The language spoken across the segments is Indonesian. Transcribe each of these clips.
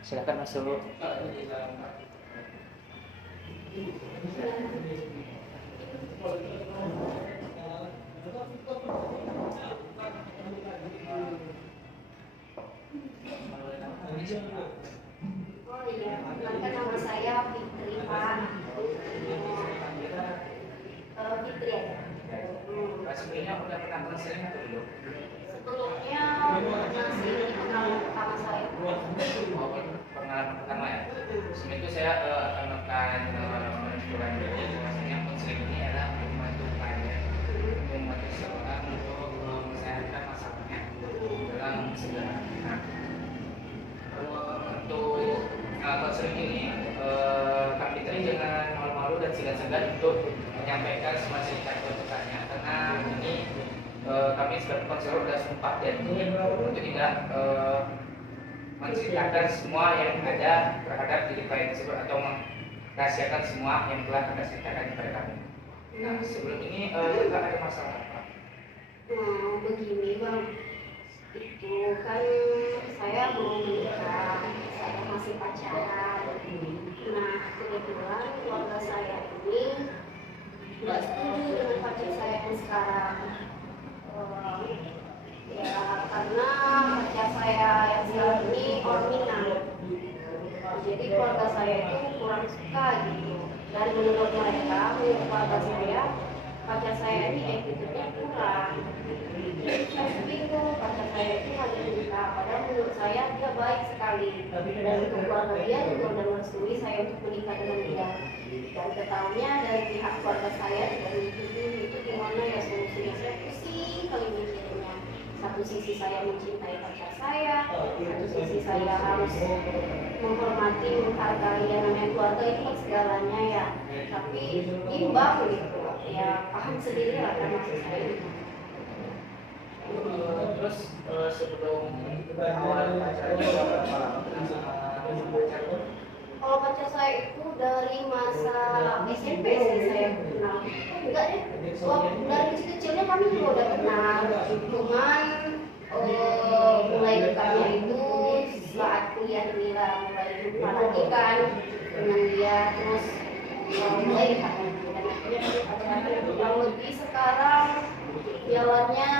Silakan masuk. Oh iya, perkenalkan nama saya Fitri Pak. Fitri ya. Sebelumnya udah pernah konseling atau belum? Sebelumnya masih pengalaman pertama saya. Pengalaman pertama ya. Sebelum itu saya akan melakukan penentuan diri. Maksudnya konseling ini adalah membantu klien, membantu seseorang untuk menyelesaikan masalahnya dalam segala. Nah, untuk konseling ini, Kak Fitri jangan malu-malu dan segan-segan untuk menyampaikan semua cerita kebutuhannya, karena ini kami sebagai konselor sudah sumpah janji untuk tidak menceritakan semua yang ada terhadap diri klien tersebut atau merahasiakan semua yang telah Anda ceritakan kepada kami. Nah, sebelum ini Kakak ada masalah apa? Begini Bang, itu kan saya belum menikah, saya masih pacaran. Nah, kebetulan keluarga saya ini nggak setuju dengan pacar saya yang sekarang. Ya karena pacar saya yang sekarang ini orang Minang, jadi keluarga saya itu kurang suka gitu. Dan menurut mereka, menurut keluarga saya, pacar saya ini attitude-nya kurang. Jadi saya bingung, pacar saya itu hanya minta, padahal menurut saya dia baik sekali. Dan untuk keluarga dia juga sudah merestui saya untuk menikah dengan dia. Dan ketahuinya dari pihak keluarga saya tidak menyetujui itu gimana ya solusinya. Saya pusing kali mikirnya. Satu sisi saya mencintai pacar saya, satu sisi saya harus menghormati, menghargai yang namanya keluarga itu kan segalanya ya. Tapi imbang gitu, ya paham sendiri lah kan maksud saya. Terus sebelum awal pacarnya berapa lama sama pacar? Kalau pacar saya itu dari masa SMP sih saya kenal. Enggak deh, dari kecil-kecilnya kami juga udah kenal. Cuman mulai dekatnya itu saat kuliah ini lah, mulai jumpa lagi kan dengan dia, terus mulai dekatnya. Dan akhirnya kami pacaran kurang lebih sekarang jalannya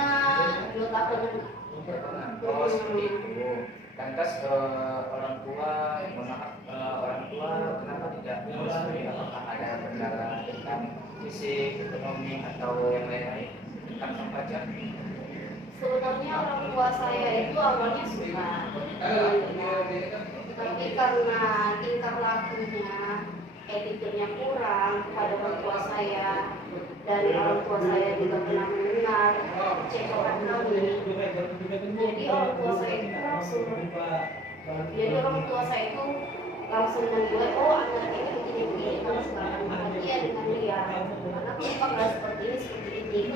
2 tahun. Oh seperti itu. Lantas orang tua, orang tua kenapa tidak merestui? Apakah ada kendala tentang fisik, ekonomi atau yang lain-lain tentang sang pacar? Sebenarnya orang tua saya itu awalnya suka, tapi karena tingkah lakunya, attitude-nya kurang kepada orang tua saya, dan orang tua saya juga pernah mendengar cekcokan kami. Jadi orang tua saya itu langsung membuat, oh anak ini begini-begini, kalau sekarang bahagia dengan dia, karena kenapa nggak seperti ini.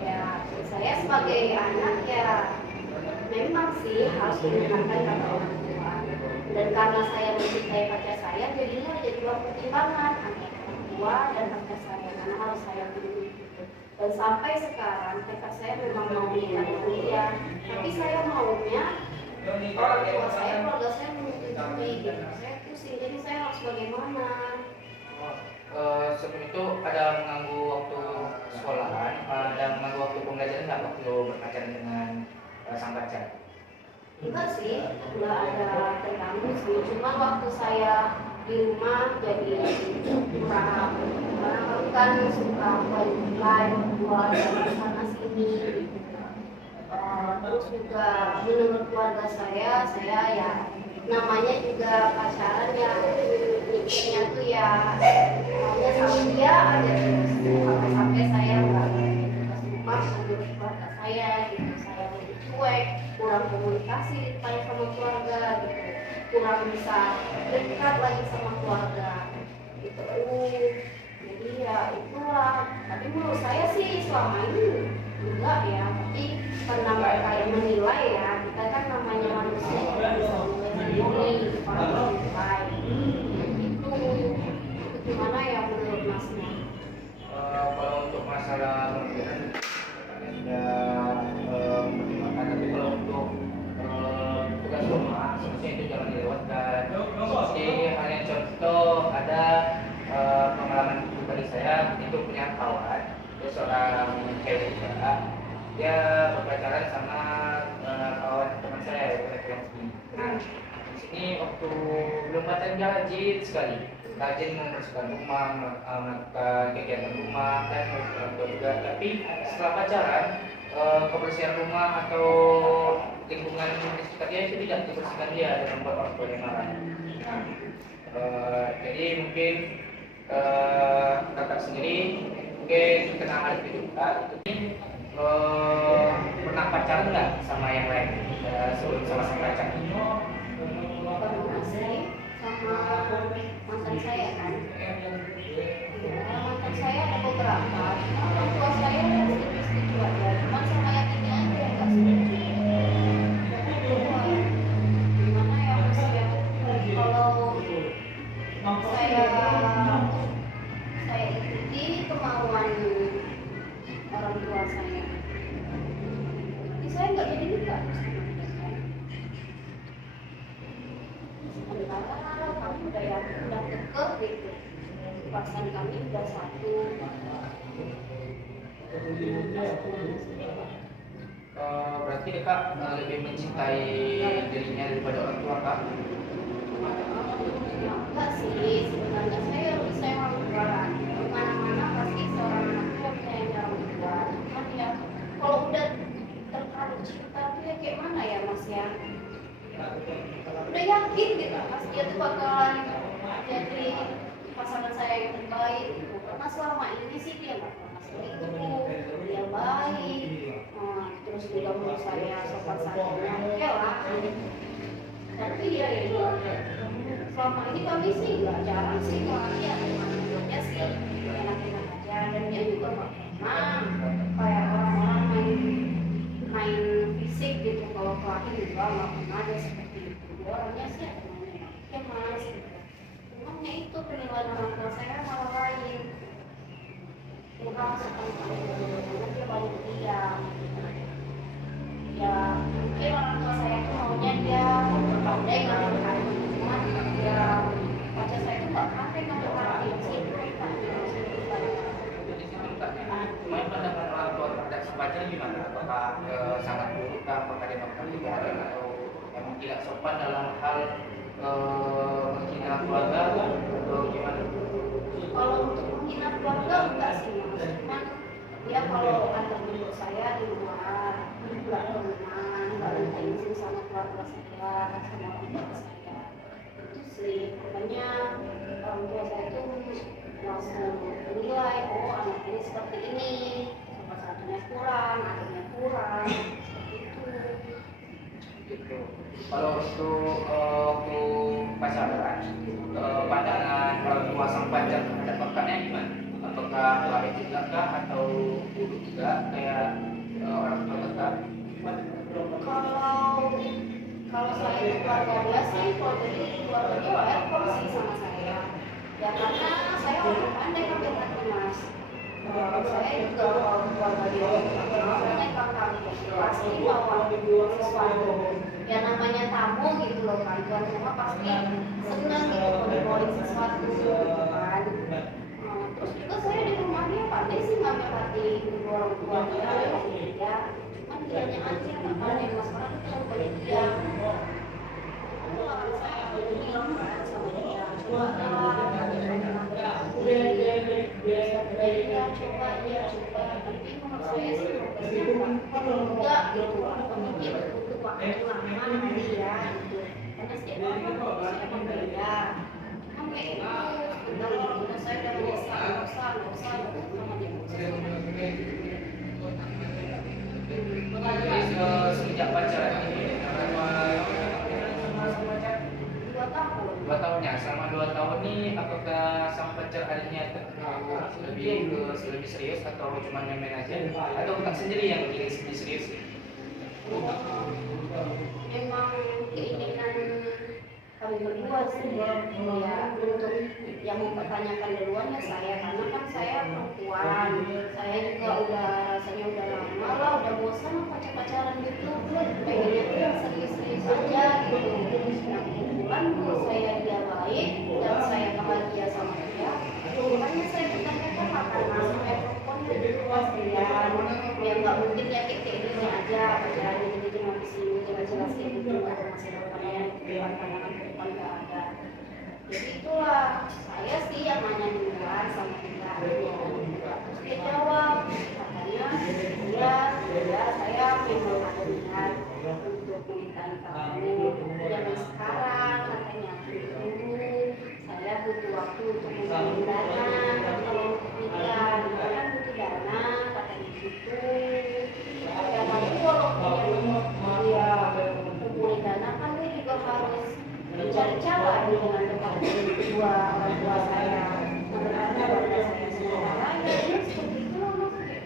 Ya, saya sebagai anak ya memang sih harus mendengarkan kata orang tua. Dan karena saya mencintai pacar saya, jadinya jadi dua pertimbangan antara orang tua dan pacar saya, karena harus saya pilih. Dan sampai sekarang pacar saya memang mau menikah dengan dia, tapi saya maunya orang tua saya, keluarga saya menyetujui. Saya pusing, jadi saya harus bagaimana? Sebelum itu ada mengganggu waktu sekolahan, ada mengganggu waktu pembelajaran nggak waktu berpacaran dengan sang pacar? Enggak sih, enggak ada terganggu sih. Cuma waktu saya di rumah jadi kurang, karena aku kan suka main buat sana sini. Terus juga menurut keluarga saya ya namanya juga pacaran ya, mikirnya tuh ya maunya sama dia aja terus. Sampai saya nggak suka menurut keluarga saya gitu, saya lebih cuek, kurang komunikasi tanya sama keluarga gitu, kurang bisa dekat lagi sama keluarga gitu. Jadi ya itulah, tapi menurut saya sih selama ini enggak ya, tapi karena mereka yang menilai ya, kita kan namanya manusia yang bisa menilai orang menilai itu gimana ya menurut masnya? Kalau untuk masalah pembelajaran sudah mempertimbangkan, tapi kalau untuk tugas rumah kawan, dia seorang cewek juga, dia berpacaran sama kawan teman saya yang referensi. Nah, di sini waktu belum pacaran dia rajin sekali, rajin membersihkan rumah, melakukan kegiatan rumah dan orang tua juga. Tapi setelah pacaran, kebersihan rumah atau lingkungan di sekitar dia itu tidak dibersihkan dia dan membuat orang tuanya marah. Nah, jadi mungkin kakak sendiri mungkin kena hal itu juga. Itu pernah pacaran nggak sama yang lain sebelum sama-sama pacaran? Pernah sih sama mantan saya kan. Mantan saya ada beberapa, cuma orang tua saya setuju aja, cuma sama yang ini aja nggak setuju. Gimana ya Mas ya, kalau saya ikuti kemauan orang tua saya, jadi saya nggak jadi nikah sama dia kan. Sementara kami udah deket gitu, pasangan kami udah satu. Berarti kakak lebih mencintai dirinya daripada orang tua kak? Enggak sih, sebenarnya saya lebih sayang orang tua. Kemana-mana pasti seorang anak tua sayang orang tua. Cuman ya, kalau udah terlalu cinta tuh ya kayak mana ya Mas ya? Udah yakin gitu, Mas dia tuh bakalan jadi pasangan saya yang terbaik gitu. Karena selama ini sih dia nggak pernah selingkuh, dia baik, terus juga menurut saya sopan santunnya oke lah. Tapi ya itu selama ini kami sih nggak jarang sih kalau dia temannya sih enak-enak aja, dan dia juga nggak pernah kayak orang-orang main fisik gitu. Kalau kelahi juga nggak pernah dia seperti itu. Dia orangnya sih temannya ya Mas gitu. Cuman itu penilaian orang tua saya malah lain. Dia sopan santun, dia banyak diam. Ya mungkin orang tua saya tuh maunya dia pandai ngambil hati, cuman ya pacar saya tuh nggak pandai ngambil hati sih. Main pandangan orang tua terhadap sang pacar gimana? Apakah sangat buruk kah? Apakah dia melakukan kejahatan atau memang tidak sopan dalam hal menghina keluarga atau gimana? Kalau untuk menghina keluarga enggak sih Mas, cuman dia kalau antar menurut saya di luar nggak temenan, nggak minta izin sama keluarga saya, sama orang tua saya. Itu sih, makanya orang tua saya tuh langsung menilai, oh anak ini seperti ini, sopan santunnya kurang, adabnya kurang, seperti itu. Gitu. Kalau untuk waktu pacaran, pandangan orang tua sang pacar terhadap kakaknya gimana? Apakah lari juga kah atau buruk juga kayak orang tua kakak? Kalau saya itu keluarga dia sih, kalau jadi keluarga dia welcome sih sama saya. Ya karena saya orang pandai ngambil hati Mas. Saya juga keluarga dia pandai kakak pasti bawa sesuatu. Ya namanya tamu gitu loh kan, tuan rumah pasti senang gitu kalau dibawain sesuatu kan. Terus juga saya di rumahnya pandai sih ngambil hati orang tua dia, ya. Cuman dianya aja nggak pandai Mas, karena itu terlalu banyak dia. Itu lah saya bilang sama dia, coba coba ya coba. Tapi menurut saya sih enggak gitu, mungkin butuh waktu lama nanti ya gitu. Karena setiap orang saya berbeda. Sampai itu sebentar kalau saya udah nggak usah sama dia. Jadi sejak pacaran ini sama pacar 2 tahun. 2 tahunnya, selama 2 tahun ini apakah sang pacar adanya lebih serius atau cuma main-main aja atau kakak sendiri yang ingin lebih serius? Memang keinginan kami berdua sih ya, untuk yang mempertanyakan duluan ya saya, karena kan saya perempuan, saya juga rasanya udah lama lah, udah bosan pacaran gitu, pengennya tuh yang serius-serius aja gitu. Nah kebetulan menurut saya dia baik dan saya bahagia sama dia, makanya saya bertanyakan karena saya perempuan saya sih yang nanya duluan sama dia. Terus dia jawab, katanya iya saya memang ada niat untuk menikahi kamu. Zaman sekarang katanya dulu saya butuh waktu untuk mengumpulin dana kalau untuk nikah, kan butuh dana katanya gitu. Ya tapi walaupun dia kumpulin dana kan dia juga harus mencari cara dengan dekat kedua orang tua saya, karena keluarga saya semua lain seperti itu loh maksudnya.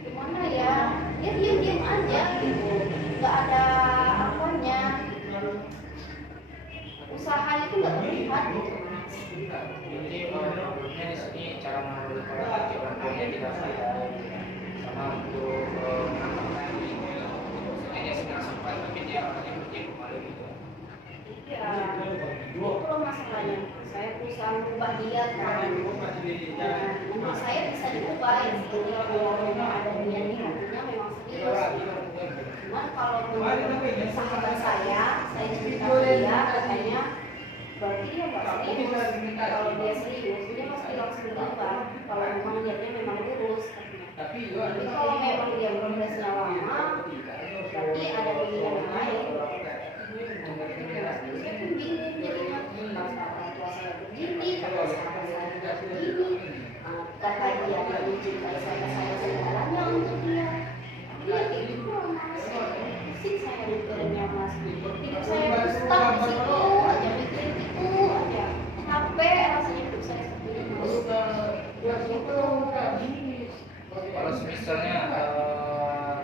Gimana ya? Dia diam-diam aja gitu, nggak ada apanya, usahanya itu nggak terlihat gitu. Jadi problemnya di sini cara menurut orang tuanya tidak sadar sama untuk mengamalkan ini. Maksudnya dia sudah sempat tapi dia orangnya pemalu gitu. Ya, itu loh masalahnya. Saya berusaha mengubah dia kan. Menurut saya bisa diubah ya sih. Kalau memang ada niat di hatinya memang serius. Cuman kalau menurut sahabat saya cerita ke dia katanya berarti dia nggak serius. Kalau dia serius, dia pasti langsung berubah. Kalau memang niatnya memang lurus. Tapi kalau memang dia progresnya lama, berarti ada pilihan yang lain. Saya pun bingung jadinya, orang tua saya begini, kalau sahabat saya begini, kata dia mencintai saya segalanya untuk dia. Dia kayak gitu loh mas, pusing saya mikirinnya mas. Hidup saya tuh stuck di situ aja, mikirin itu aja, capek rasanya hidup saya seperti itu. Gitu. Kalau misalnya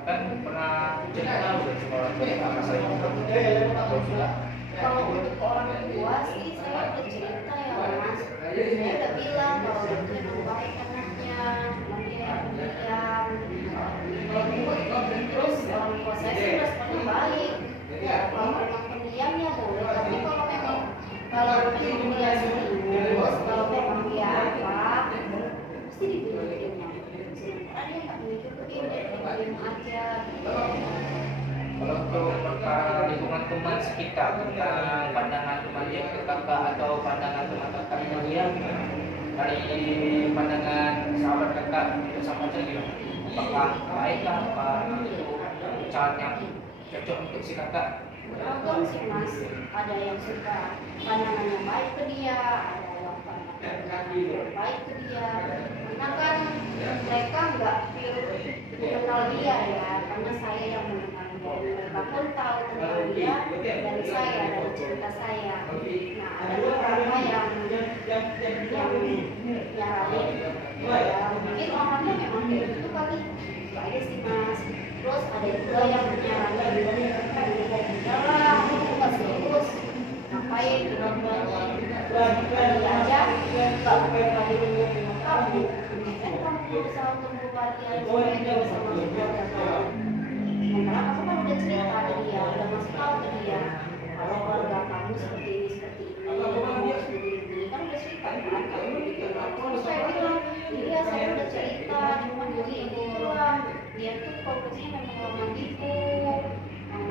kan pernah cerita udah sama orang tua apa saya atau sudah? Kalau untuk orang tua sih saya udah cerita ya mas. Saya udah bilang kalau itu emang baik anaknya, cuman dia pendiam. Terus orang tua saya sih responnya baik. Ya kalau memang pendiam ya boleh. Tapi kalau memang dia serius, kalau memang dia apa, pasti dibimbing. Sementara dia nggak ngikutin, dia diam aja. Kalau untuk perkara lingkungan teman sekitar tentang pandangan teman dia ke kakak atau pandangan teman kakak ke dia, dari pandangan sahabat kakak itu sama saja gimana? Apakah baikkah apa itu cara yang cocok untuk si kakak? Beragam sih mas, ada yang suka pandangannya baik ke dia, ada yang pandangannya baik ke dia. Karena kan mereka nggak mengenal dia ya, karena saya yang mengenal dia. Mereka pun tahu tentang dia dari saya, dari cerita saya. Nah ada beberapa yang nyaranin, ya mungkin orangnya memang kayak gitu kali, itu aja sih mas. Terus ada juga yang nyaranin, udahlah kamu nggak serius, ngapain bagi aja, nggak berbagi dengan kamu. Kan kamu berusaha untuk membahagiakan supaya dia bisa masuk keluarga kamu. Sementara kamu kan udah cerita ke dia, udah masih tahu ke dia kalau keluarga kamu seperti ini, kamu seperti ini, kan udah cerita kan kamu begitu. Terus saya bilang, iya saya udah cerita, cuma begini lah. Dia tuh fokusnya memang lama gitu.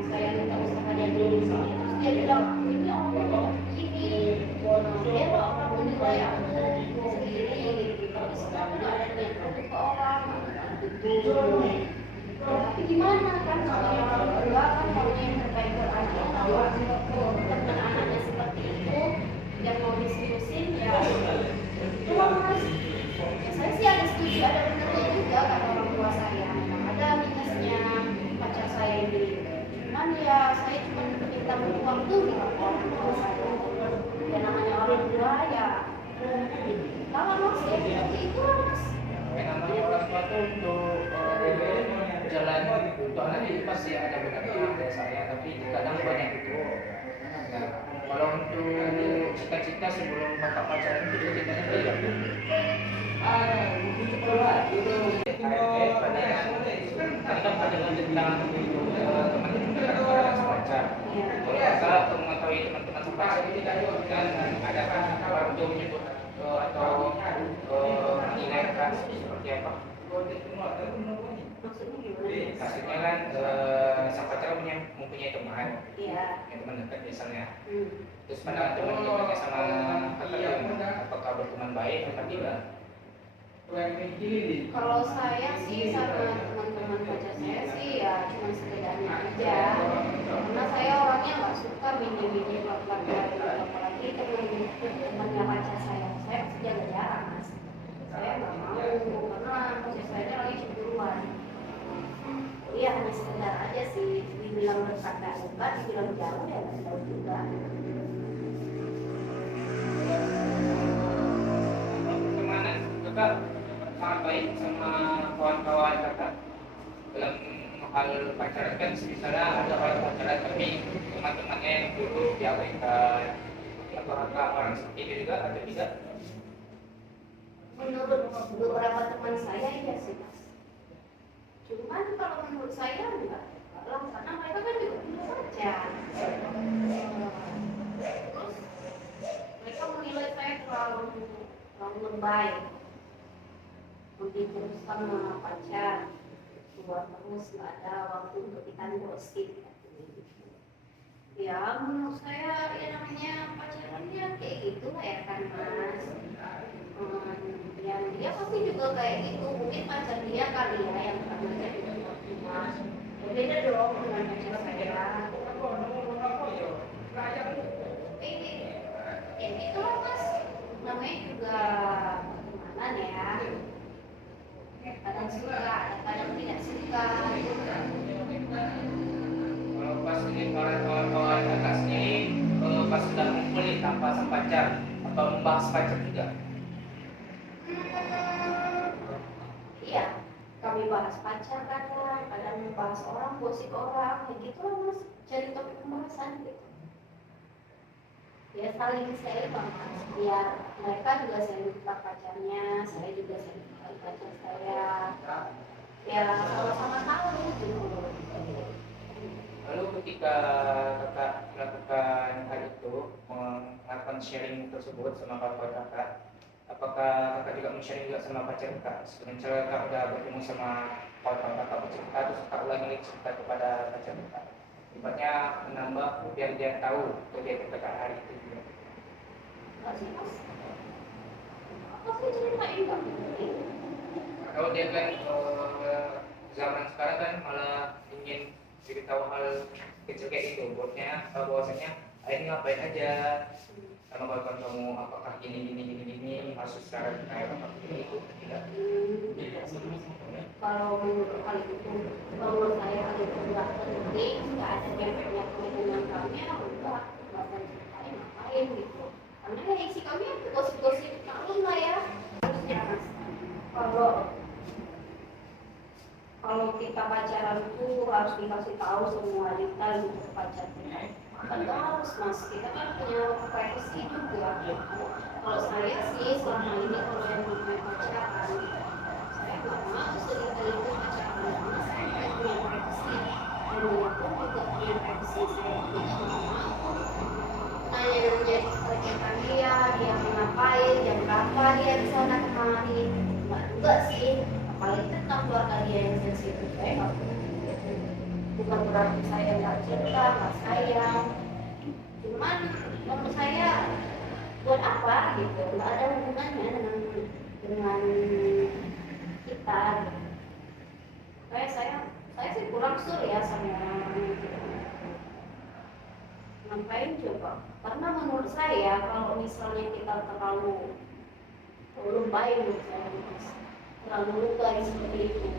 Saya minta usaha dia dulu di sini. Terus dia bilang, ini orang begini, dia orang menilai aku sendiri gitu. Tapi sekarang nggak ada niat untuk ke orang gitu. Tapi gimana kan kalau orang tua kan maunya yang terbaik buat anaknya, kalau teman anaknya seperti itu dan mau diseriusin ya coba mas. Ya, saya sih ada setuju, ada benernya juga kata orang tua saya. Ada minusnya pacar saya ini. Cuman ya saya cuma minta butuh waktu dengan orang tua saya. Dan namanya orang tua ya kalau mas ya seperti itu mas. Yang namanya orang tua tuh untuk jalan untuk anak itu pasti ada benarnya ada saya, tapi kadang banyak itu. Nah, kalau untuk cita-cita sebelum kakak pacaran itu ceritanya beda. Pandangan tentang teman-teman sepacar. Kalau kakak mengetahui teman-teman sepacar itu kan ada kan waktu menyebut atau menilai seperti apa? Maksudnya kan sang pacar mempunyai teman, Iya. teman dekat misalnya. Terus pandangan teman dekatnya sama kakak, apakah berteman baik atau tidak? Kalau saya sih sama teman-teman pacar saya sih ya cuma sekedarnya aja. Karena saya orangnya nggak suka mini-mini laki-laki, apalagi teman-temannya pacar saya. Saya pasti jaga jarak mas. Saya nggak mau karena pacar saya lagi cemburuan. Iya hanya sekedar aja sih. Dibilang dekat nggak dekat, dibilang jauh ya nggak jauh juga. Bagaimana kakak sangat baik sama kawan-kawan kakak dalam hal pacaran kan misalnya ada orang pacaran tapi teman-temannya yang dulu diabaikan atau kakak orang seperti itu juga atau tidak? Menurut beberapa teman saya iya sih mas. Cuman kalau menurut saya enggak lah karena mereka kan juga punya pacar. Terus mereka menilai saya terlalu lebay. Lebih terus sama pacar. Buat terus nggak ada waktu untuk kita gosip. Ya menurut saya ya namanya pacaran ya kayak gitu lah ya kan mas. Yang dia pasti juga kayak gitu mungkin pacar dia kali ya yang pernah jadi rumah beda dong dengan pacar saya tapi ya gitu lah mas namanya juga pertemanan ya kadang suka kadang tidak suka Kalau pas ini para kawan-kawan kakak sendiri pas sudah ngumpul nih tanpa sang pacar atau membahas pacar juga? Iya, kami bahas pacar kadang membahas orang, gosip orang, kayak gitu lah mas, cari topik pembahasan gitu. Ya saling sharing lah mas, biar mereka juga sharing tentang pacarnya, saya juga sharing tentang pacar saya. Ya sama-sama tahu gitu. Lalu ketika kakak melakukan hal itu, melakukan sharing tersebut sama kawan kakak, apakah kakak juga men-sharing juga sama pacar kakak? Sebenarnya kakak udah bertemu sama kawan kakak bercerita, terus kakak ulangi lagi cerita kepada pacar kakak. Sifatnya menambah biar dia tahu kegiatan kakak hari itu juga. Enggak sih mas, apa sih ceritain nggak penting. Kalau dia kan zaman sekarang kan malah ingin beritahu hal kecil kayak gitu, buatnya bahwasanya ini ngapain aja sama kawan kamu, apakah gini masuk secara kayak apa itu tidak? Kalau menurut hal itu, kalau menurut saya hal itu nggak penting, nggak ada efeknya ke hubungan kami, ya udah nggak usah ceritain ngapain gitu. Karena ya isi kami ya gosip-gosip maklum lah ya. Harusnya mas, kalau kita pacaran itu harus dikasih tahu semua detail untuk pacar kita. Kan nggak harus mas, kita kan punya privacy juga. Kalau saya sih selama ini kalau yang namanya pacaran, saya nggak mau sedetail itu pacaran karena saya punya privacy dan dia pun juga punya privacy saya juga nggak mau tanya namanya kegiatan dia ngapain, jam berapa dia di sana kemari, nggak juga sih. Apalagi tentang keluarga dia yang sensitif saya nggak punya gitu. Bukan berarti saya nggak cinta, nggak sayang. Cuman menurut saya buat apa gitu, nggak ada hubungannya dengan kita. Kayak saya sih kurang sur ya sama orang-orang itu. Ngapain coba? Karena menurut saya kalau misalnya kita terlalu lebay menurut saya terlalu lebay seperti itu,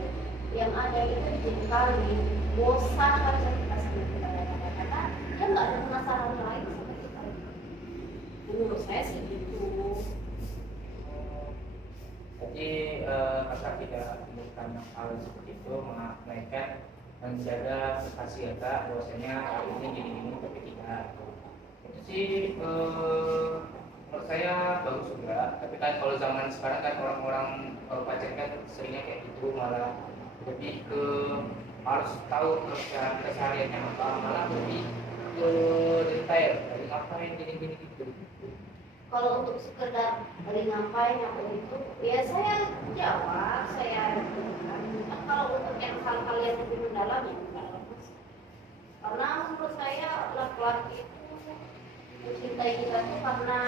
yang ada itu jengkali, bosan pacar kita sama kita karena dia nggak ada penasaran lain sama kita. Menurut saya sih gitu. Jadi kakak tidak menemukan hal seperti itu, melainkan menjaga privasi kakak, bahwasanya hari ini gini tapi tidak. Itu sih menurut saya bagus juga. Tapi kan kalau zaman sekarang kan orang-orang pacaran kan seringnya kayak gitu, malah lebih ke harus tahu kesehariannya apa, malah lebih ke detail dari ngapain gini gitu. Kalau untuk sekedar dari ngapain apa itu, ya saya jawab, saya kan kalau untuk yang hal-hal yang lebih mendalam ya enggak lah, Mas. Karena menurut saya laki-laki itu mencintai kita tuh karena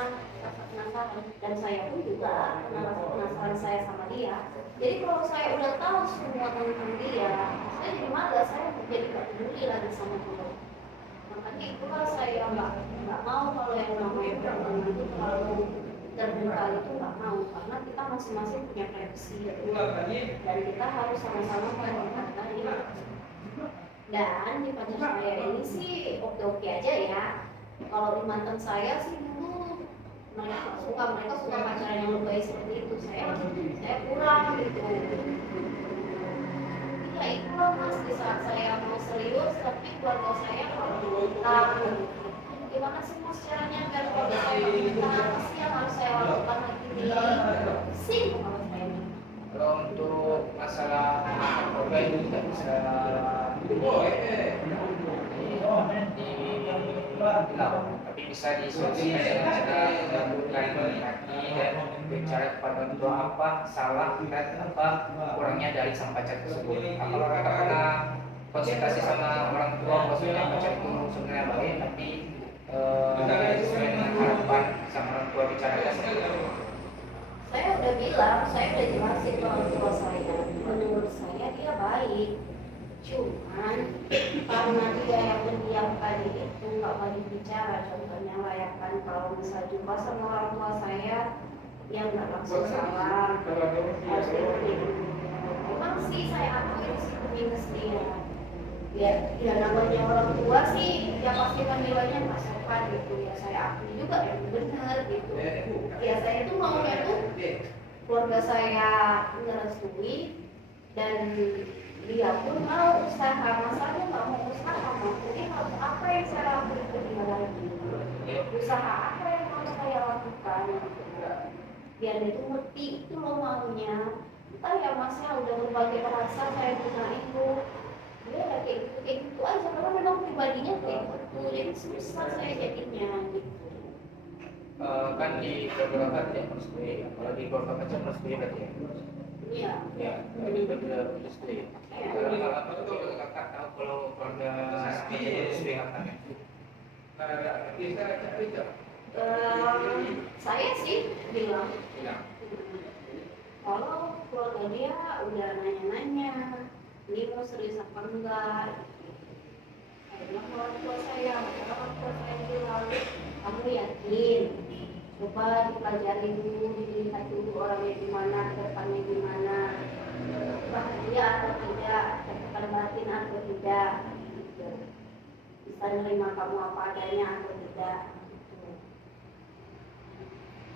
rasa penasaran, dan saya pun juga karena rasa penasaran saya sama dia. Jadi kalau saya udah tahu semua tentang dia, saya jadi malas, saya jadi gak peduli lagi sama dia. Makanya itulah saya nggak mau kalau yang namanya pertemuan itu terlalu terbuka, itu nggak mau, karena kita masing-masing punya privacy dan kita harus sama-sama menghormati ini. Dan di pacar saya ini sih oke-oke aja ya. Kalau di mantan saya sih dulu mereka suka pacaran yang lebih seperti itu. Saya kurang gitu. Ya itulah mas, di saat saya mau serius tapi keluarga saya kalau diminta gimana sih mas caranya biar keluarga saya minta apa sih yang harus saya lakukan lagi nih, sih kalau saya ini. Kalau untuk masalah keluarga itu tidak bisa dibilang, tapi bisa disolusikan dengan cara mendekati dan bicara kepada orang tua apa salah dan apa kurangnya dari sang pacar tersebut. Kalau kakak pernah konsultasi sama orang tua, maksudnya pacar itu sebenarnya baik tapi sesuai dengan harapan sama orang tua bicarakan seperti itu. Saya udah bilang, saya udah jelasin ke orang tua saya, menurut saya dia baik, cuman karena dia yang pendiam tadi itu nggak banyak bicara. Contohnya layakan kalau misal jumpa sama orang tua saya, dia nggak langsung salam, harus diikuti. Memang sih saya akui sih minus dia. Ya namanya orang tua sih, ya pasti panggilannya Mas Sopan gitu ya. Saya akui juga yang benar gitu. Ya saya tuh maunya tuh keluarga saya merestui dan dia pun mau usaha. Masalahnya nggak mau usaha, jadi harus apa yang saya lakukan ke dia lagi? Usaha apa yang harus saya lakukan? Biar itu ngerti itu loh maunya. Entah ya masnya udah berbagai bahasa saya punya itu. Dia kayak gitu aja karena memang pribadinya kayak gitu, jadi susah saya jadinya gitu. Kan di beberapa tidak merestui, kalau di beberapa macam merestui berarti ya? Iya. Ya, di beberapa merestui. Kalau kakak tahu kalau keluarga merestui kakaknya? Saya sih bilang Bilang. kalau keluarga dia udah nanya-nanya ini mau serius apa enggak. Saya bilang ke orang tua saya bilang, kamu yakin? Coba dipelajari dulu, dilihat dulu orangnya gimana, depannya gimana, bahagia atau tidak, catatan batin atau tidak, bisa menerima kamu apa adanya atau tidak.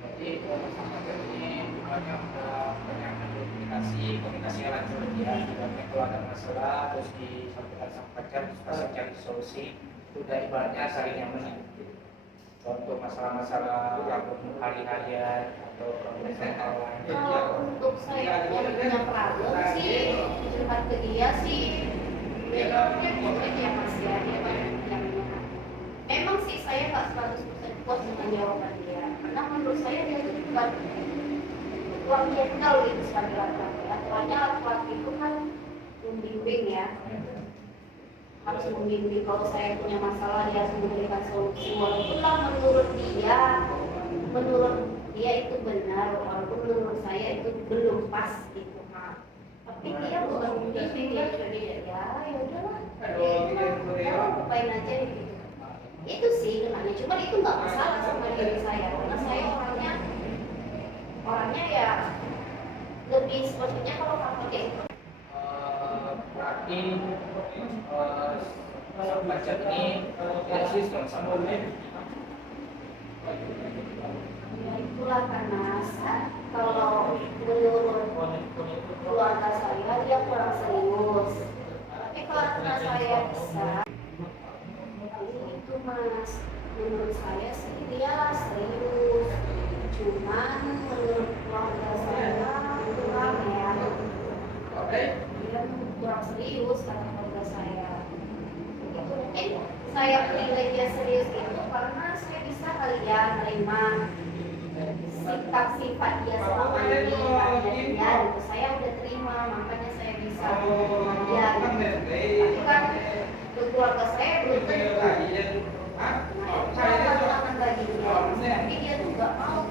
Jadi masyarakat ini banyak komunikasinya lancar ya. Ibaratnya kalau ada masalah terus disampaikan sama pacar, terus pas cari solusi, udah ibaratnya saling nyaman. Contoh masalah-masalah hari-harian atau masalah Kalau untuk saya yang punya problem sih, curhat ke dia sih, dia ya mas ya, dia banyak yang memang sih saya nggak 100% puas dengan jawaban dia, karena menurut saya dia itu bukan uang jenderal gitu sebagai laki-laki. Aturannya laki-laki itu kan membimbing ya, harus membimbing. Kalau saya punya masalah dia harus memberikan solusi, walaupun lah menurut dia itu benar, walaupun menurut saya itu belum pas gitu. Tapi dia bukan membimbing, dia jadi ya udahlah, ya lupain aja gitu. Itu sih kenanya, cuma itu nggak masalah sama diri saya, karena saya orangnya ya lebih sepertinya kalau kakak itu berarti sang pacar ini tidak serius dong sama orang. ya itulah karena kalau menurut keluarga saya dia kurang serius, tapi karena saya bisa itu mas, menurut saya sih dia serius, cuman menurut keluarga saya kurang ya, dia kurang serius kata keluarga saya. Itu mungkin saya pilih dia serius itu karena saya bisa kali ya menerima sikap sifat dia selama ini, dia gitu saya udah terima, makanya saya bisa menerima dia gitu. Tapi kan keluarga saya belum tentu. Nah, saya tantangan bagi dia, tapi dia tuh nggak mau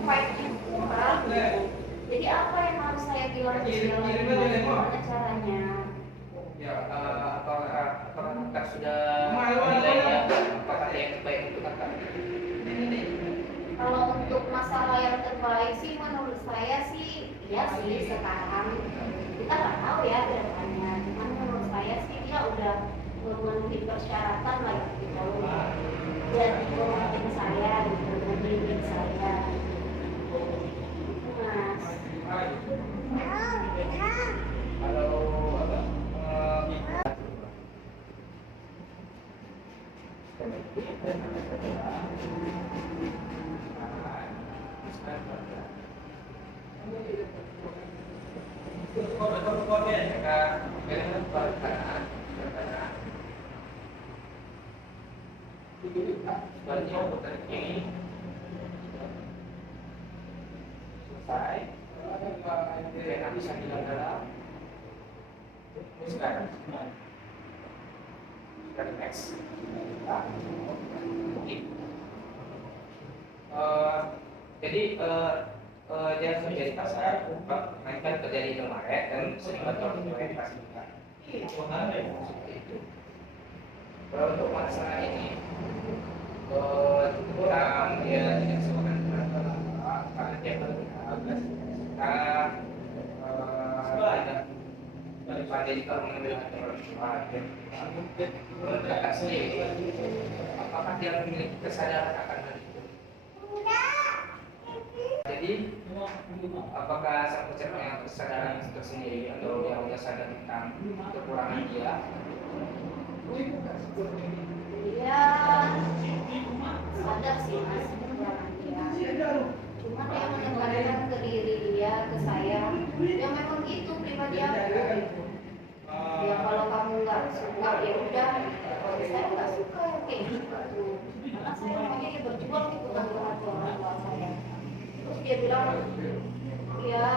sekarang kita nggak tahu ya ke depannya. Cuman menurut saya sih dia udah memenuhi persyaratan lah gitu. Jadi pemimpin saya gitu, membimbing saya. Mas. Kalau apa? Selesai. Kita bisa bilang dalam sekarang next. Jadi dia menjadi pasar, mainkan terjadi kemarin dan sering bertolak orientasi juga. Kalau untuk masalah ini, tentang dia tidak sebutkan karena dia jadi kalau mengambil hati orang tua, kakak sendiri, apakah dia memiliki kesadaran akan hal itu? Jadi, apakah sang pencipta punya kesadaran tersendiri atau dia sudah sadar tentang kekurangan dia? Dia sadar sih mas kekurangan dia. Cuma dia menekankan ke diri dia, ke saya, ya memang gitu pribadi aku gitu. Ya kalau kamu nggak suka ya udah, kalau saya nggak suka ya kayak gitu. Karena saya maunya ya berjuang gitu kan buat orang tua saya. Terus dia bilang, ya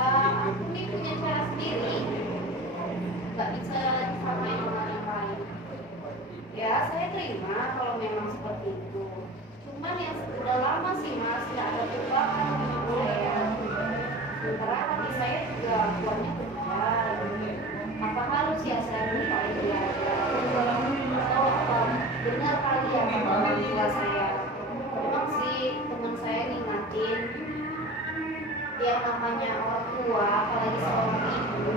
aku nih punya cara sendiri, nggak bisa disamain dengan yang lain. Ya saya terima kalau memang seperti itu. Cuman yang sudah lama sih mas, nggak ada perubahan sama saya. Sementara hati saya juga kuatnya kerja. Apa harus ya saya lupain dia? Atau apa benar kali ya kata orang tua saya? Memang sih teman saya ngingatin, yang namanya orang tua, apalagi seorang ibu,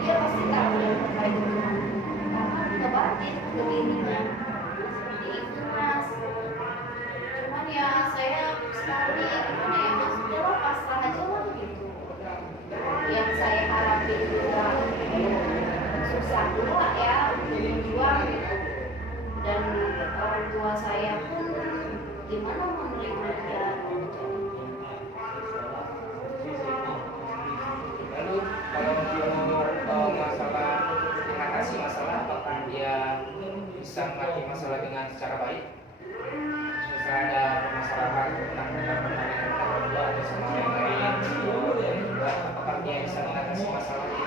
dia pasti tak ada yang terbaik untuk anaknya. Karena kebatin ke dirinya. Seperti itu mas. Cuman ya saya sekali gimana ya mas, udahlah pasrah aja lah gitu. Yang saya harapin juga susah pula ya untuk berjuang gitu. Dan orang tua saya pun gimana menerima dia gitu. Lalu kalau untuk masalah mengatasi masalah, apakah dia bisa mengatasi masalah dengan secara baik? Jika ada permasalahan tentang pertanyaan orang tua atau sama yang lain, apakah dia bisa mengatasi masalah itu?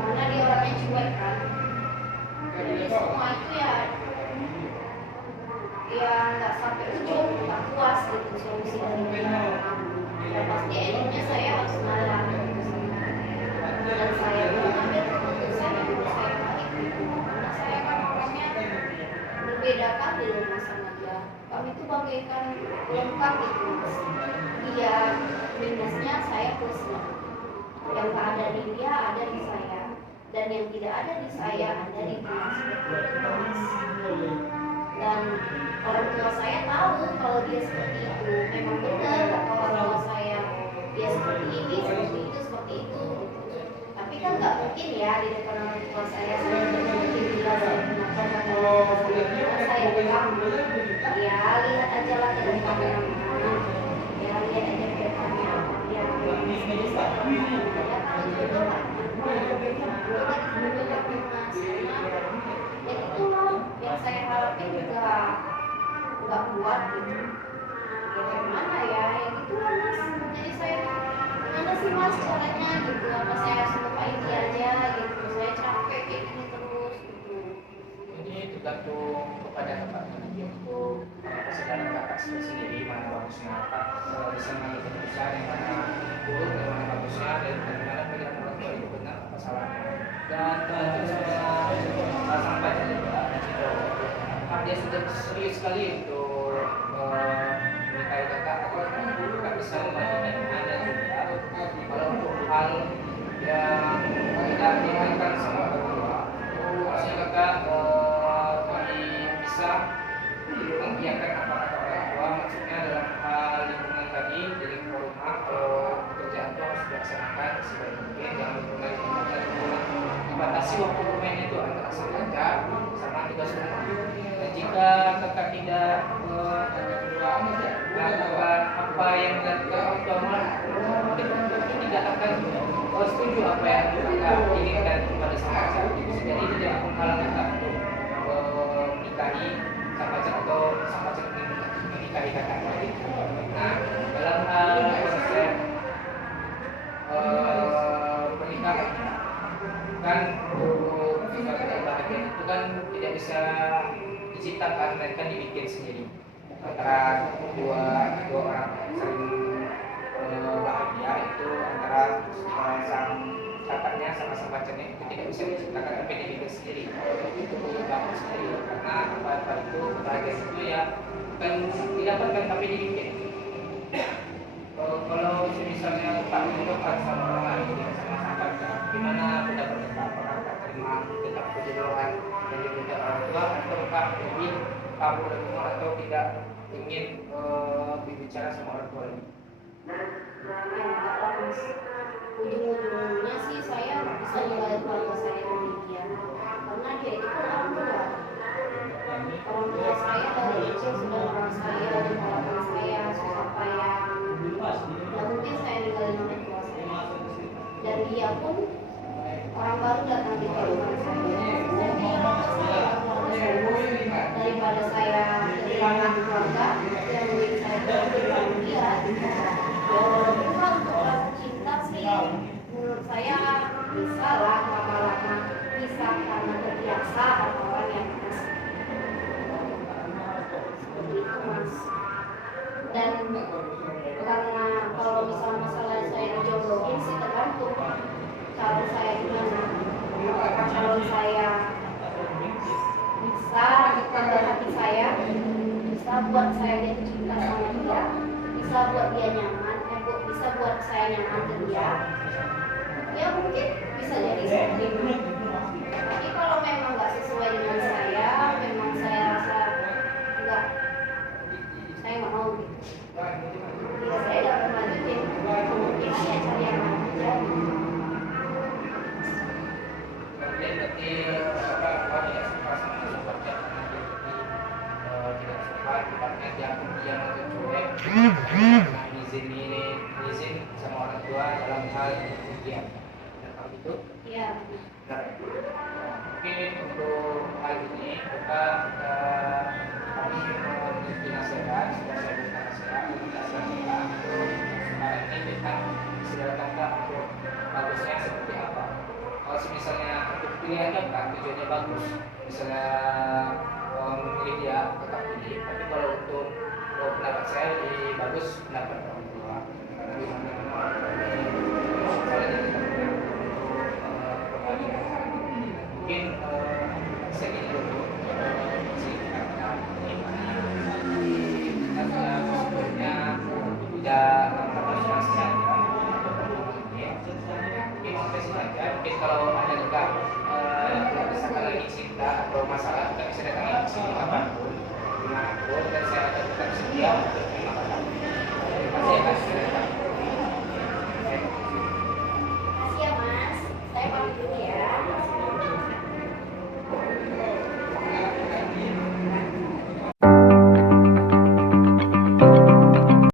Karena dia orangnya cuek kan. Jadi semua itu ya nggak sampai ujung, nggak puas gitu solusi dari dia. Ya pasti endingnya saya harus ngalah gitu. Dan saya pun ngambil keputusan yang menurut saya baik gitu. Karena saya kan orangnya membedakan di rumah sama dia. Kami itu bagaikan lengkap gitu. Dia minusnya, saya plusnya. Yang tak ada di dia ada di saya, dan yang tidak ada di saya ada di dia. Dan orang tua saya tahu kalau dia seperti itu, memang benar kata orang tua saya, dia seperti ini, seperti itu, seperti itu. Tapi kan nggak mungkin ya di depan orang tua saya mungkin bila saya mengatakan kata orang tua saya bilang, ya lihat aja lah ke depannya, ya lihat aja ke depannya apa dia bisa. Ya kalau jodoh lah, ya itulah yang saya harapin juga nggak kuat gitu. Ya gimana ya gitulah mas. Jadi saya gimana sih mas caranya gitu, apa saya harus lupain dia aja gitu, saya capek kayak gini terus gitu. Ini tergantung kepada tempatnya nanti untuk kesadaran kakak sendiri mana bagusnya kakak bisa mengambil keputusan yang mana buruk dan mana bagusnya dan mana pilihan orang tua itu benar apa salahnya. Dan sampai juga dia sudah serius sekali untuk menikahi kakak, kakak bisa membantunya ada hal yang tidak diinginkan sama orang tua, harusnya kakak bisa mengiyakan apa kata orang tua. Maksudnya dalam hal lingkungan tadi, di lingkungan rumah, kalau pekerjaan itu harus dilaksanakan sebaik mungkin, jangan bermain di rumah, dibatasi waktu bermainnya itu antara sang kakak sama tugas rumah. Dan jika kakak tidak melakukan apa yang dilakukan orang tua, mungkin tidak akan setuju apa yang kakak inginkan kepada sang pacar. Jadi itu tidak menghalang kakak untuk menikahi sang pacar atau sang pacar menikahi kakak. Nah, dalam hal konsep pernikahan kan, untuk bahagia itu kan tidak bisa diciptakan, mereka dibikin sendiri antara dua orang saling bahagia. Itu antara sang kakaknya sama sang pacarnya itu tidak bisa diciptakan, tapi dibikin sendiri, itu dibangun sendiri. Karena apa itu kebahagiaan itu ya bukan didapatkan tapi dibikin. Kalau misalnya tak mencoba sama orang lain, tidak sama sang pacar, gimana pendapat kita? Apakah tak terima tetap kejodohan dan juga orang tua, atau tak ingin kabur dari rumah, atau tidak ingin berbicara sama orang tua ini? Ujung-ujungnya sih saya bisa nilai keluarga saya demikian, karena dia itu kan orang tua saya dari kecil sudah merawat saya dan mengharapkan saya susah payah. Nah, mungkin saya ninggalin orang tua saya, dan dia pun orang baru datang di kehidupan saya, dan dia merawat saya daripada saya kehilangan keluarga yang menjadi saya kehilangan dia. Ya walaupun kan untuk rasa cinta sih menurut saya bisa lah lama-lama bisa karena terbiasa atau orang yang kasih seperti itu mas. Dan karena kalau misalnya masalah saya dijodohin sih tergantung calon saya gimana. Apakah calon saya bisa ditambah hati saya, bisa buat saya jatuh cinta sama dia, bisa buat dia nyaman, bisa buat saya nyaman ke dia, ya mungkin bisa jadi seperti itu. Tapi kalau memang nggak sesuai dengan saya, memang saya rasa nggak, saya nggak mau gitu. Ya saya dapat lanjutin, mungkin saya cari yang lain aja. Kemudian berarti kakak tidak suka sama pacar karena dia tidak suka tempatnya dia agak cuek, izin sama orang tua dalam hal ujian. Dan hal itu Iya. benar. Mungkin untuk hal ini kami memiliki nasihat, sudah saya berikan nasihat untuk sekarang ini kita sudah kakak untuk bagusnya seperti apa. Kalau misalnya untuk pilihannya kan tujuannya bagus, misalnya memilih dia tetap pilih, tapi kalau untuk pendapat saya lebih bagus pendapat orang tua, karena dimana soalnya kita punya kebahagiaan. Mungkin segini dulu singkatnya sebelumnya tidak terus saja mungkin sampai sini aja. Mungkin kalau ada juga misalkan lagi cerita atau masalah, kita bisa datang ke sini kapanpun, dimanapun, dan saya akan tetap sedia